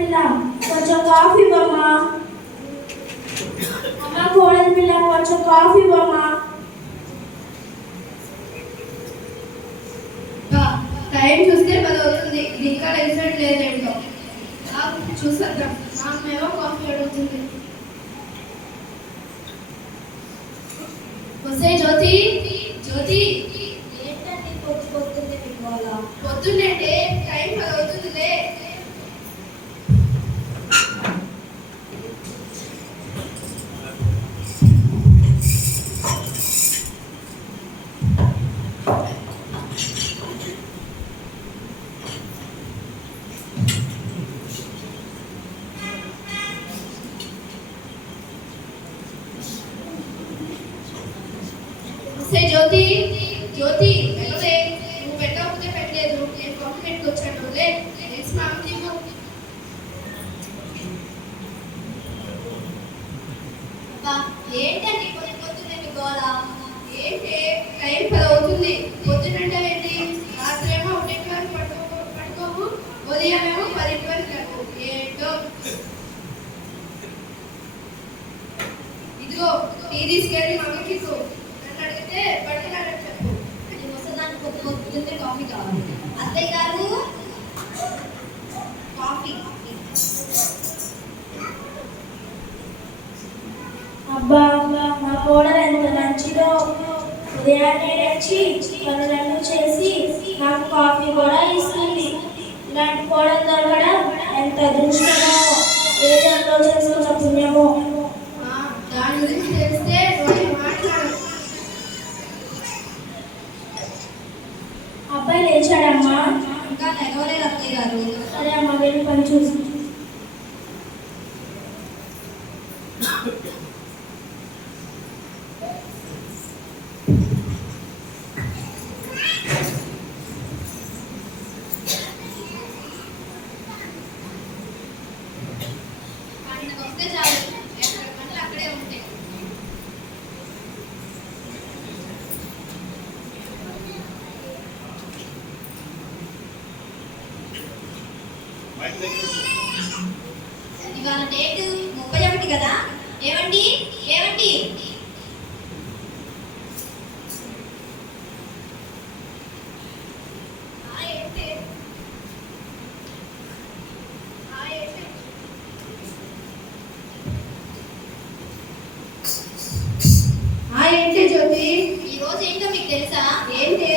పిల్ల కొంచెం కాఫీ ఇవ్వమ్మా. అమ్మ కోడలి పిల్ల కొంచెం కాఫీ ఇవ్వమ్మా. టైం చూస్తే పది అవుతుంది. ఇది ఇంకా లేచినట్టు లేదేంటో ఆగు, చూసేద్దాం మా కాఫీ అడుగుతుంది. వస్తే జ్యోతి. ఇవాళ డేట్ ముప్పై ఒకటి కదా? ఏమండి ఏమండి ఆ ఏంటి ఆ ఏంటి ఆ ఏంటి జ్యోతి ఈ రోజు ఏంటో మీకు తెలుసా ఏంటి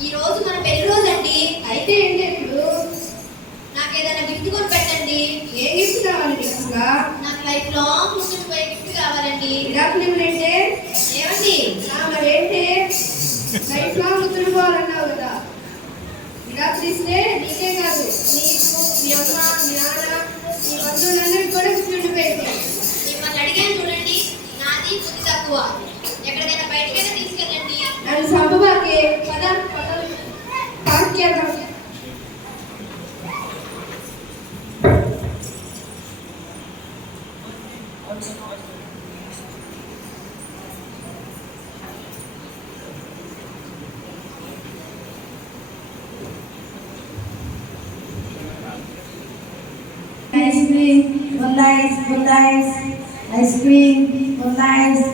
ఈ రోజు మన పెళ్ళి రోజు అండి అయితే ఏంటి ఇప్పుడు నాకు ఏదైనా గిఫ్ట్ కొని పెట్టండి ఏం గిఫ్ట్ కావాలి నీకు అసలు నాకు లైఫ్ లాంగ్ గుర్తుండిపోయే గిఫ్ట్ కావాలండి విడాకులు ఏంటి ఏమండి ఆ, మరేంటి లైఫ్ లాంగ్ గుర్తుండిపోవాలన్నావు కదా విడాకులు ఇస్తే నీకే కాదు నీకు మీ అమ్మ మీ నాన్న మీ బంధువులందరికీ కూడా గుర్తుండిపోయింది మిమ్మల్ని అడిగాను చూడండి నాది కొద్ది తక్కువ ఎక్కడికైనా బయటకైనా తీసుకెళ్ళండి నన్ను సంపబాకే పద పద పార్క్ చేద్దాం ice cream full ice cream full ice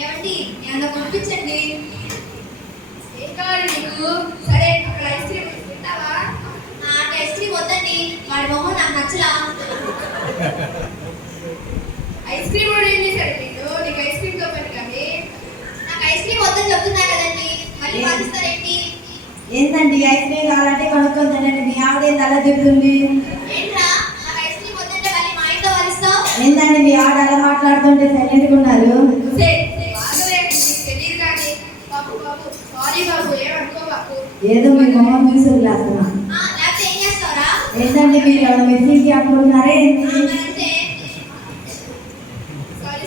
ఏమండి ఏమన్నా కొనిపించండి. ఏం కావాలి నీకు? సరే అక్కడ ఐస్ క్రీమ్ తింటావా? నాకు ఐస్ క్రీమ్ వద్దండి. వాడి మొహం నాకు నచ్చలా. ఐస్ క్రీమ్ కూడా ఏం చేశాడు నీకు? నీకు ఐస్ క్రీమ్తో పని కానీ నాకు ఐస్ క్రీమ్ వద్దని చెప్తున్నా కదండి. మళ్ళీ పాటిస్తారేంటి ఏంటండి? ఐస్ క్రీమ్ కావాలంటే కొనుక్కొని తినండి. మీ ఆవిడ తల తిప్పుతుంది ఏంట్రా నాకు ఐస్ క్రీమ్ వద్దంటే మళ్ళీ మా ఇంట్లో వలిస్తావు ఏంటండి మీ అలా మాట్లాడుతుంటే సైలెంట్గా ఉన్నారు ఏదో మీ మొహం ఏం చేస్తావురా? ఏంటండి మీరు మెసేజ్ అనుకుంటున్నారే ఆ, మరంతే. సారీ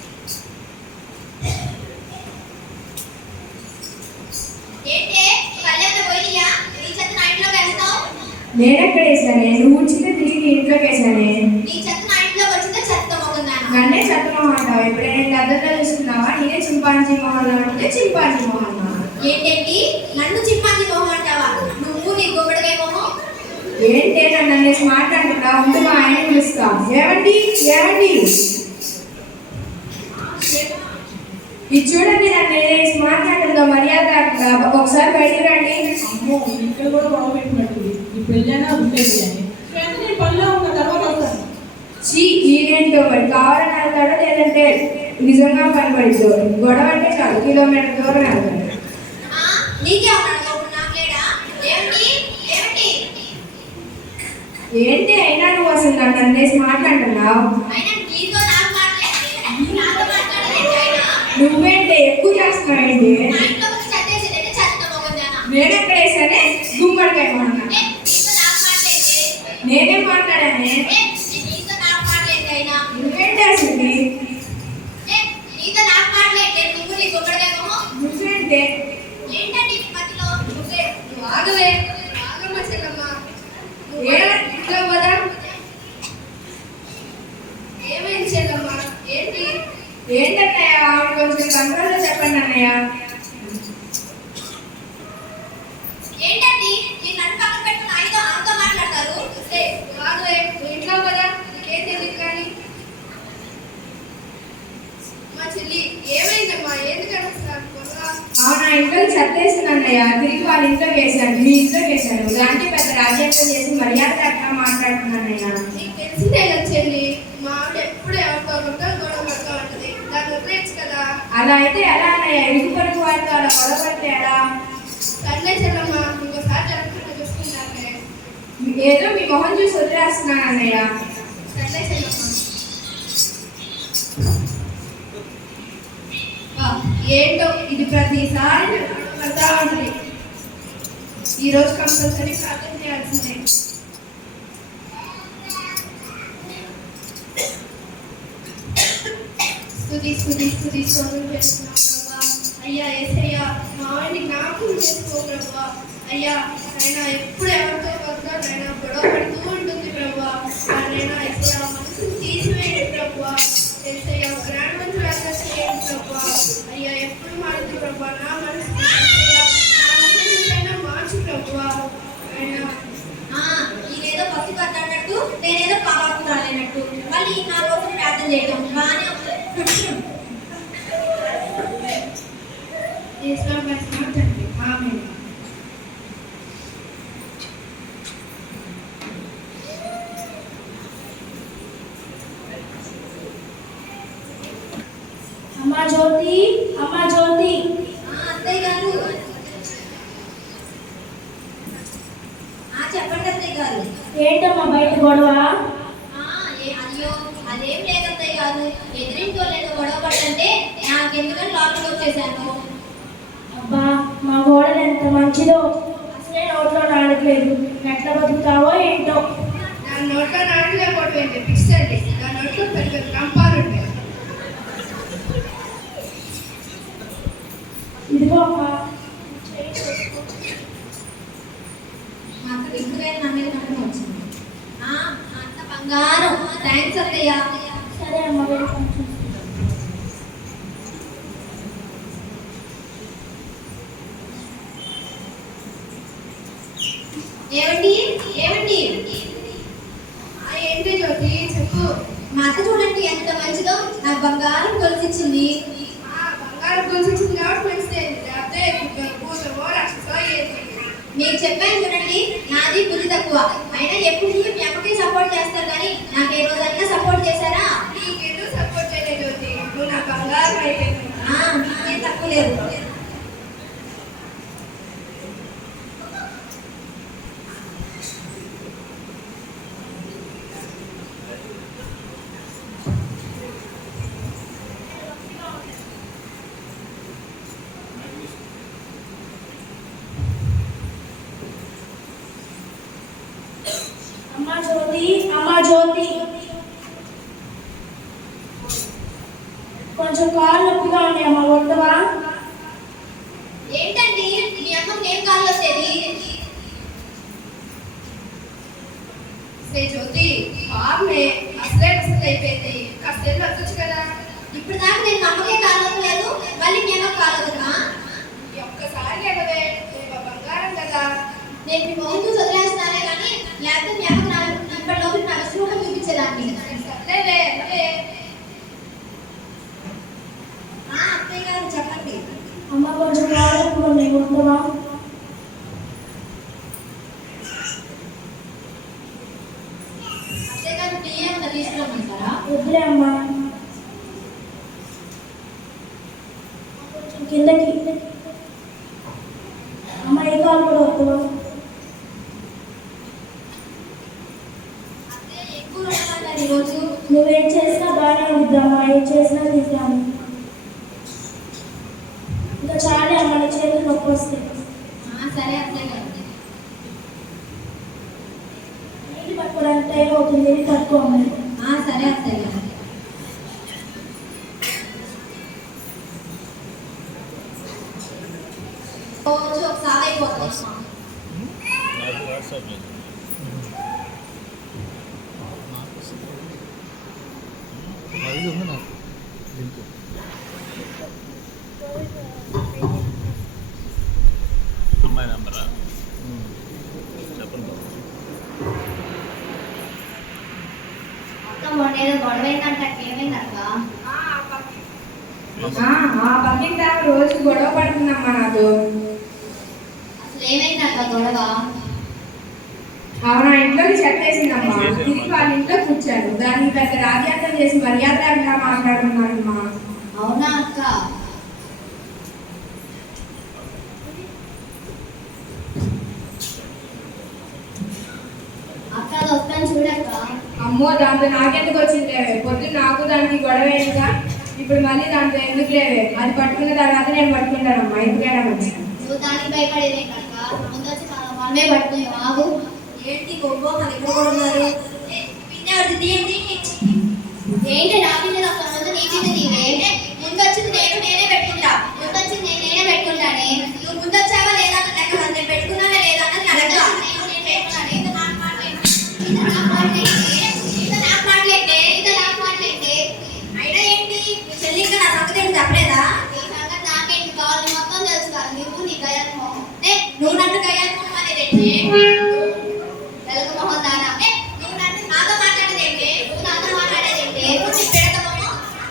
నేను? ఎక్కడ వేసానే నువ్వు ఉచిత తిరిగి ఇంట్లోకి వేసానే నీ చెత్త నా ఇంట్లోకి వచ్చిందో చెత్త మొగుందాను నన్నే. చట్టమోహన్ అంటావు ఎప్పుడైనా నేను అర్థంలో చూసుకున్నావా నేనే చింపాంజీ మొహన్లో ఉంటే చింపాంజీ మొహన్ ఏంటేంటి? నన్ను చింపాంజీ మొహం అంటావా నువ్వు నీ గుమ్మడికాయ మొహం. ఏంటే నన్ను అనేసి మాట్లాడుతున్నా ఉంటే మా ఆయన పిలుస్తా. ఏమండి? ఏమండి? ఇది చూడండి నన్ను అనేసి మాట్లాడుతుందో మర్యాద ఒకసారి బయటకు రండి. అమ్మో ఇక్కడ కూడా గొడవ పెట్టినట్టుంది. ఈ పెళ్ళైనా ఉండేది అని వెంటనే నేను పనిలో ఉన్న తర్వాత వస్తాను. చీ ఈయనేంటో మరి కావాలని వెళ్తాడో లేదంటే నిజంగా పని పడిద్దో గొడవ అంటే చాలు. కిలోమీటర్ దూరం వెళ్తాడు. ఏంటి అయినా నువ్వు అసలు నన్ను అనేసి మాట్లాడుతున్నావు? నువ్వేంటి ఎక్కువ చేస్తున్నావు ఏంటి? నేను ఎక్కడ వేసానే గుమ్మడికాయ ఏంటండి మీ మధ్యలో ఆగవే ఆగమ్మ చెల్లమ్మ. ఇంట్లో పోదా? ఏమైంది చెల్లమ్మ? ఏంటి? ఏంటన్నయ్య? కొంచెం కంట్రోల్లో చెప్పండి అన్నయ్య ఏంటండి మీరు నన్ను పక్కన పెట్టుకుని ఆయనతో ఆమెతో మాట్లాడతారు ఏ, నువ్వు ఆగవే నువ్వు ఇంట్లో కదా నీకేం తెలియదు కానీ మా చెల్లి ఏమైందమ్మా ఎందుకు అడుగుతున్నాను త్వరగా అవును నా ఇంట్లో చెత్తేసింది అన్నయ్య తిరిగి వాళ్ళ ఇంట్లోకి వేసాను మీ ఇంట్లోకి వేసాను దాంట్లో పెద్ద రాజ్యాంగం చేసి మర్యాద లేకుండా మాట్లాడుతున్నాను అన్నయ్య నీకు తెలిసిందే కదా చెల్లి మా ఆవిడ ఎప్పుడు ఎవరితో ఒకరితో గొడవ పడుతూ ఉంటుంది. దాన్ని కదా. అలా అయితే ఎలా అన్నయ్య? ఇరుగు పొరుగు వాళ్ళతో అలా గొడవ పడితే ఎలా సర్లే చెల్లమ్మ ఇంకోసారి జరగకుండా చూసుకుంటానే ఏదో మీ మొహం చూసి వదిలేస్తున్నాను అన్నయ్య. సర్లే చెల్లమ్మ ఏంటో ఇది ప్రతిసారి పడతా ఉంటుంది ఈ రోజు కంపల్సరీ ప్రార్థన చేయాల్సిందే. స్తుతి స్తుతి స్తుతి స్తోత్రం చేస్తున్నాం ప్రభా. అయ్యా ఏసయ్యా మా వాడిని జ్ఞాపకం చేసుకో ప్రభా. అయ్యా అయినా ఎప్పుడు ఎవరితో వద్దా నైనా గొడవ పడుతూ ఉంటుంది ప్రభా. నైనా ఏసయ్యా మనసుని తీసివేయండి ప్రభా. ఏసయ్యా ప్రభా. అయ్యా ఎప్పుడు మారుతుంది ప్రభా. నా మనసు మార్చు ప్రభా. భక్తి కథ అన్నట్టు నేనేదో పాపాత్మురాలు అన్నట్టు మళ్ళీ నా కోసం ప్రార్థన చేయటం బాగానే ఇస్లాం తండ్రి ఆమె అమ్మా జ్యోతి అమ్మా జ్యోతి ఆ, అత్తయ్య గారు ఆ, చెప్పండి అత్తయ్య గారు బయట గొడవ? ఆ, ఏ- అయ్యో అదేం ఏదో గొడవ నాకెందుకని లోపలికి వచ్చేసాను అబ్బా మా గోడలు ఎంత మంచిదో. అసలే నోట్లో నాడట్లేదు ఎట్లా బతుకుతావో ఏంటో. నా నోట్లో ఏంటి? ఫిక్స్ అండి. నా నోట్లో పెద్ద పెద్ద రంపాలు ఉంటాయి ఇదిగో అమ్మా మా అక్క ఇంటికి నా మీద నమ్మకం వచ్చింది ఆ, మా అత్త బంగారం థ్యాంక్స్ అత్తయ్య సరే అమ్మ వెళ్ళి పని చూసుకో. ఏమండి ఏమండి ఆ, ఏంటి జ్యోతి చెప్పు మా అత్త చూడండి ఎంత మంచిదో నాకు బంగారం కొలిసిచ్చింది ఆ, బంగారం గురించి కాబట్టి మంచిదే లేకపోతే భూతమో రాక్షసో ఏది మీకు చెప్పాను చూడండి నాది బుద్ధి తక్కువ అయినా ఎప్పుడు మీ అమ్మకి సపోర్ట్ చేస్తారు కానీ నాకు ఏ రోజైనా సపోర్ట్ చేశారా? నీకెందుకు సపోర్ట్ చేయలేదు జ్యోతి నువ్వు నా బంగారం అయిపోయింది. తక్కువ లేదు అమ్మా జ్యోతి అమ్మా జ్యోతి కొంచెం కాళ్ళు నొప్పిగా ఉన్నాయి అమ్మ ఉండవా ఏంటండి మీ వచ్చేది సే జ్యోతి పాపమే అసలే అసలు అయిపోయింది. వెళ్ళి వచ్చొచ్చు కదా. ఇప్పుడు దాకా నేను అమ్మకే కాళ్ళు వస్తలేదు మళ్ళీ వద్దా ఈ ఒక్కసారి రేపు బంగారం కదా. నేను మీ మొహం చూసి వదిలేస్తానే కానీ లేకపోతే మీ అమ్మకి నా ఇప్పటిలోపు నా విశ్రూపం చూపించేదాన్ని. ఆ, అత్తయ్య గారు చెప్పండి. అమ్మ కొంచెం కాళ్ళు నొప్పిగా తీసుకురమ్మంటారా నాకు వాట్సాప్ లేదు అది ఉంది నాకు లింక్ అమ్మాయి నంబరా చెప్పండి అక్క మొన్న ఏదో గొడవ అయిందంట ఏమైంది అక్క ఆ, ఆ పక్కింటి ఆమె రోజు గొడవ పడుతుందమ్మా నాతో అసలు ఏమైంది అక్క గొడవ అవునా ఇంట్లోకి చెప్పేసిందమ్మా తిరిగి వాళ్ళ ఇంట్లో కూర్చాను దాన్ని పెద్ద రాజ్యాంగం చేసి మర్యాదగా మాట్లాడుతున్నానమ్మా అవునా అక్క అక్క అది వస్తాను చూడక్క అమ్మో దాంతో నాకెందుకు వచ్చింది పొద్దున్న నాకు దానికి గొడవ ఏంటా ఇప్పుడు మళ్ళీ దాంతో ఎందుకు లేవే? అది పట్టుకున్న తర్వాత నేను పట్టుకుంటానమ్మా ఎందుకైనా మంచిది నువ్వు దానికి భయపడేదే కనుక ముందు వచ్చి మనమే పట్టుకుని ఏంటి గొప్ప మన కూడా ఉన్నారు? ఏంటి? నా ముందు నీ ముందు వచ్చింది నేను నేనే పెట్టుకుంటా. ముందు వచ్చింది నేను నేనే పెట్టుకుంటానే. నువ్వు ముందు వచ్చావా లేదా లెక్క నేను పెట్టుకున్నావా లేదా నేను పెట్టుకున్నాను.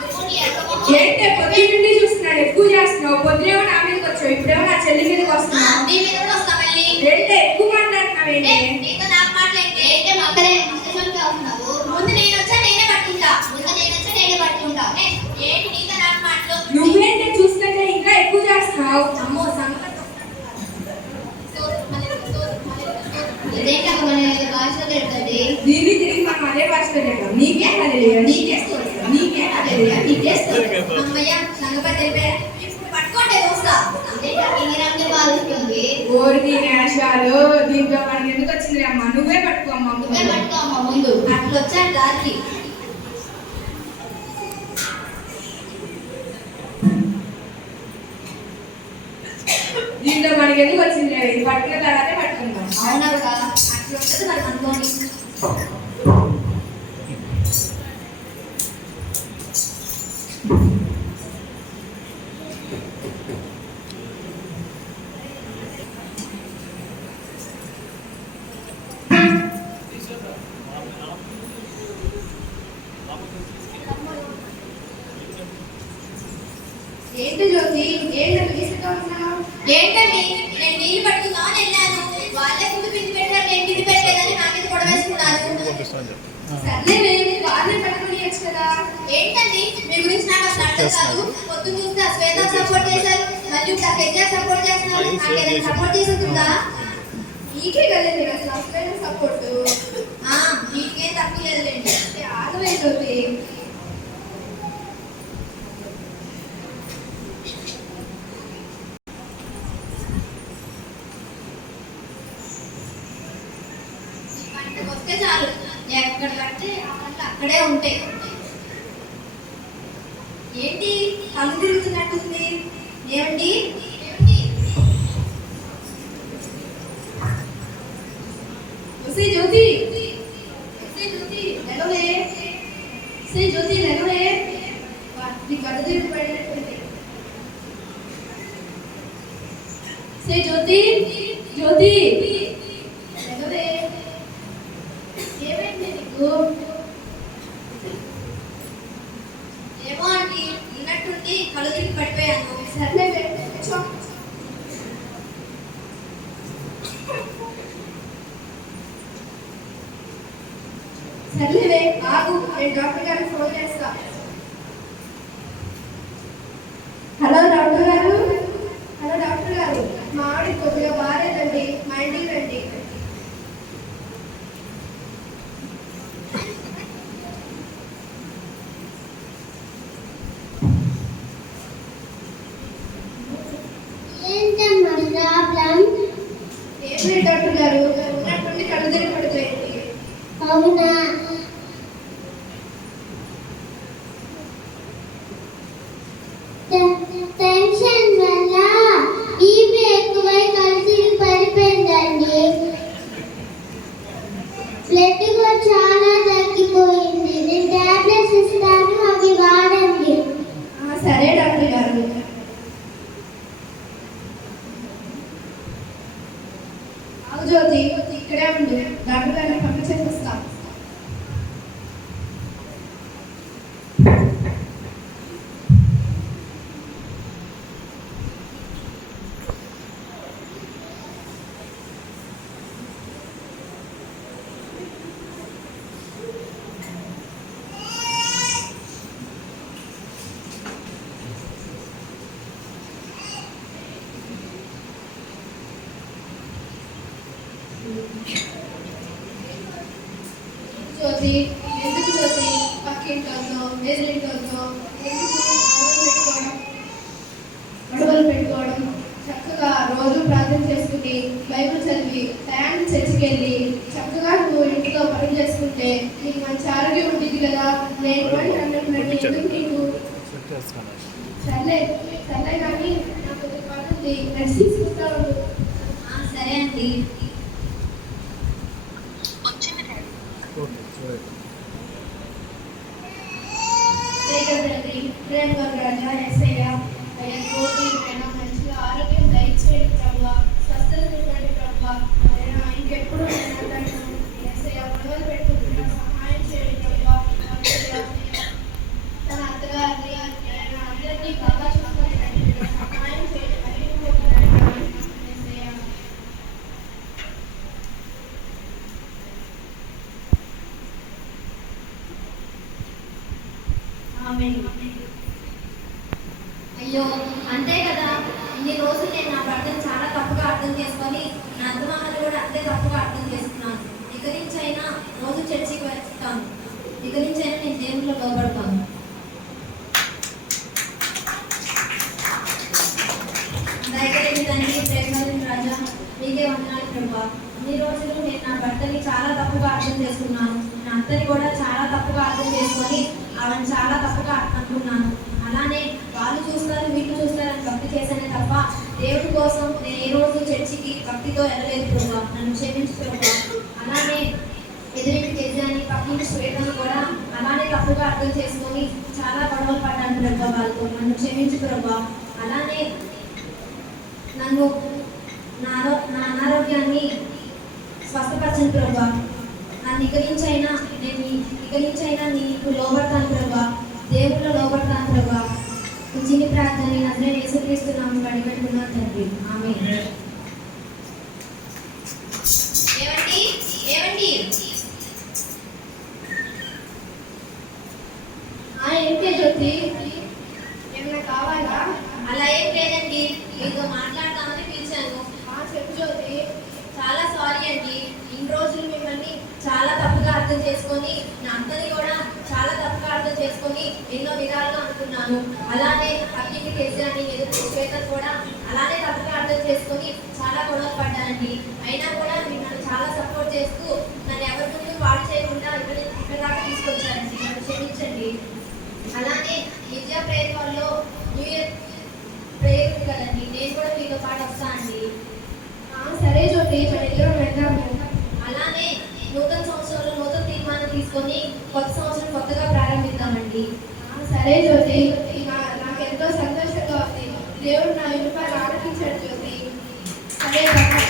నువ్వు నీ ఎక్క మొహం. ఏంటి? పొద్దున్న నుండి చూస్తున్నాడు ఎక్కువ చేస్తున్నావు. పొద్దునేమో నా మీదకి వచ్చావు. ఇప్పుడేమో నా చెల్లి మీదకి ఆ, వస్తున్నావు నీ మీద కూడా వస్తా మళ్ళీ. ఏంటి? ఎక్కువ మాట్లాడుతున్నావు ఏంటి? నీతో నాకు మాట్లాడితే ఏంటి? ముందు నేను వచ్చా నేనే పట్టుకుంటా. ముందు నేను వచ్చా నేనే పట్టుకుంటా. నువ్వేంటి చూస్తుంటే ఇంకా ఎక్కువ చేస్తున్నావు అమ్మో దీన్ని తిరిగి మనం అదే భాషలో చెప్పాం నీకే లేదు నీకే story, నీకే లేదు నీకే. అమ్మయ్య పట్టుకోండి మనకి ఎందుకు వచ్చింది అమ్మా? నువ్వే పట్టుకో అమ్మా నువ్వే ముందు. అట్లా వచ్చాడు రాత్రి. అట్లా వస్తుంది మరి అనుకోని ఏంటి జ్యోతి ఏంటి తీసుకుంటా ఉన్నావు ఏంటండి నేను నీళ్ళు పట్టుకుందామని వెళ్ళాను వాళ్ళే ముందు పిండి పెట్టారు నేను పిండి పెట్టలేదని నా మీద కూడా వేసుకున్నారు పంపిస్తాను చెప్పు సర్లే వాళ్ళే పట్టుకుని వచ్చు కదా. ఏంటండి? మీ గురించి నాకు అసలు అర్థం కాదు. పొద్దున్న చూస్తే ఆ శ్వేత సపోర్ట్ చేశారు. ఆ పెద్ద సపోర్ట్ చేస్తున్నారు. నాకు సపోర్ట్ చేస్తుందా? నీకే కదా నేను అసలు అసలైన సపోర్ట్ ఆ నీకేం తక్కువ లేదులేండి ఆగవే జ్యోతి పంటకు వస్తే చాలు ఎక్కడ కడితే ఆ పనులు అక్కడే ఉంటాయి ఏంటి కళ్ళు తిరుగుతున్నట్టుంది ఏమండి ఏమండి శ్రీ జ్యోతి శ్రీ జ్యోతి లేవలే శ్రీ జ్యోతి లేవలే వా, నీ కళ్ళు తిరిగి పడినట్టుంది శ్రీ జ్యోతి జ్యోతి లేవలే ఏమైంది నీకు ఏమో అండి ఉన్నట్టుండి కళ్ళు తిరిగి పడిపోయాను సర్లే కూర్చో సర్లేవే ఆగు నేను డాక్టర్ గారికి ఫోన్ చేస్తా హలో డాక్టర్ గారు హలో డాక్టర్ గారు మా ఆవిడ కొద్దిగా బాగాలేదండి మా ఇంటికి రండి ఏంటమ్మా ప్రాబ్లం ఏం లేదు డాక్టర్ గారు ఉన్నట్టుండి కళ్ళు తిరిగి పడిపోయింది అవునా టె- టెన్షన్ వల్ల ఈపీ ఎక్కువై కలిసి పడిపోయిందండి బ్లడ్ కూడా చాలా తగ్గిపోయింది నేను టాబ్లెట్స్ ఇస్తాను అవి వాడండి ఆ, సరే డాక్టర్ గారు ఆగు జ్యోతి ఇక్కడే ఉండు డాక్టర్ గారిని పంపించేస్తా జ్యోతి ఎందుకు జ్యోతి పక్కింటోతో ఎదురింటోతో ఎందుకు గొడవలు పెట్టుకోవడం చక్కగా రోజు ప్రార్థన చేసుకుని బైబిల్ చదివి టైం చర్చికి వెళ్ళి చక్కగా నువ్వు ఇంట్లో పనులు చేసుకుంటే నీకు మంచి ఆరోగ్యం ఉంటుంది కదా? నేను పని అన్నట్టు ఎందుకు నీకు సర్లే సర్లే కానీ నాకు కొద్దిగా పని ఉంది నడిచి చూస్తాను ఆ, సరే అండి ఓకే చూడండి తండ్రి ప్రేమ రాజా ఎస్ఐయ అయ్యా కోటి అయినా మంచిగా ఆరోగ్యం దయచేయండి ప్రభా స్వస్థత ఇవ్వండి ప్రభా అయినా ఇంకెప్పుడు నేను తను ఎస్ఐయ గొడవలు పెట్టుకుంటున్నా సహాయం చేయండి ప్రభా యేసయ్య, తన అత్తగారిని ఆయన అందరినీ బాగా చూసుకోండి సహాయం చేయండి అడిగిపోతున్నాను ఎస్ఐయ ఆమేన్. అయ్యో అంతే కదా ఇన్ని రోజులు నేను నా భర్తను చాలా తప్పుగా అర్థం చేసుకొని నా అర్థమామని కూడా అంతే తప్పుగా అర్థం చేసుకున్నాను ఇక నుంచి అయినా రోజు చర్చికి వెళ్తాను ఇక నుంచి అయినా నేను దేవునిలో లోపడతాను దయచేసి తండ్రి ప్రేమలిన రాజా మీకే వందనాలు ప్రభా. ఈ రోజులు నేను నా భర్తని చాలా తప్పుగా అర్థం చేసుకున్నాను. నా అత్తని కూడా చాలా తప్పుగా అర్థం చేసుకొని ఆమెను చాలా తప్పుగా అనుకున్నాను. అలానే వాళ్ళు చూస్తారు వీళ్ళు అని భక్తి చేశానే తప్ప దేవుడి కోసం నేను ఏ రోజు చర్చికి భక్తితో వెళ్ళలేదు ప్రభా. నన్ను క్షమించు ప్రభా. అలానే ఎదురింటి గెజ్జాని పక్కింటి శ్వేతను కూడా అలానే తప్పుగా అర్థం చేసుకొని చాలా గొడవలు పడ్డాను ప్రభా వాళ్ళతో. నన్ను క్షమించు ప్రభా. అలానే నన్ను నా ఆరో- నా అనారోగ్యాన్ని స్వస్థపరచని ప్రభా. నన్ను ఇక నేను ఈ- నీకు లోబడతాను ప్రభా. దేవుళ్ళో లోబడతాను ప్రభా. చిన్ని ప్రార్థన నన్ను యేసుక్రీస్తున్నాము అడిపెట్టుకున్నాను తండ్రి. ఆమె బాధపడ్డానండి అయినా కూడా మీరు నన్ను చాలా సపోర్ట్ చేస్తూ నన్ను ఎవరి ముందు పాటు చేయకుండా ఇక్కడ ఇక్కడ దాకా తీసుకొచ్చారండి. నన్ను క్షమించండి. అలానే విద్యా ప్రేయర్ వాళ్ళలో న్యూ ఇయర్ ప్రేయర్ కదండి. నేను కూడా మీతో పాటు వస్తానండి సరే జ్యోతి మన ఇద్దరం వెళ్దాము అలానే నూతన సంవత్సరంలో నూతన తీర్మానం తీసుకొని కొత్త సంవత్సరం కొత్తగా ప్రారంభిద్దామండి. సరే జ్యోతి. నాకు ఎంతో సంతోషంగా ఉంది. దేవుడు నా ఇంట్లో ఆలోచించాడు జ్యోతి సరే పద.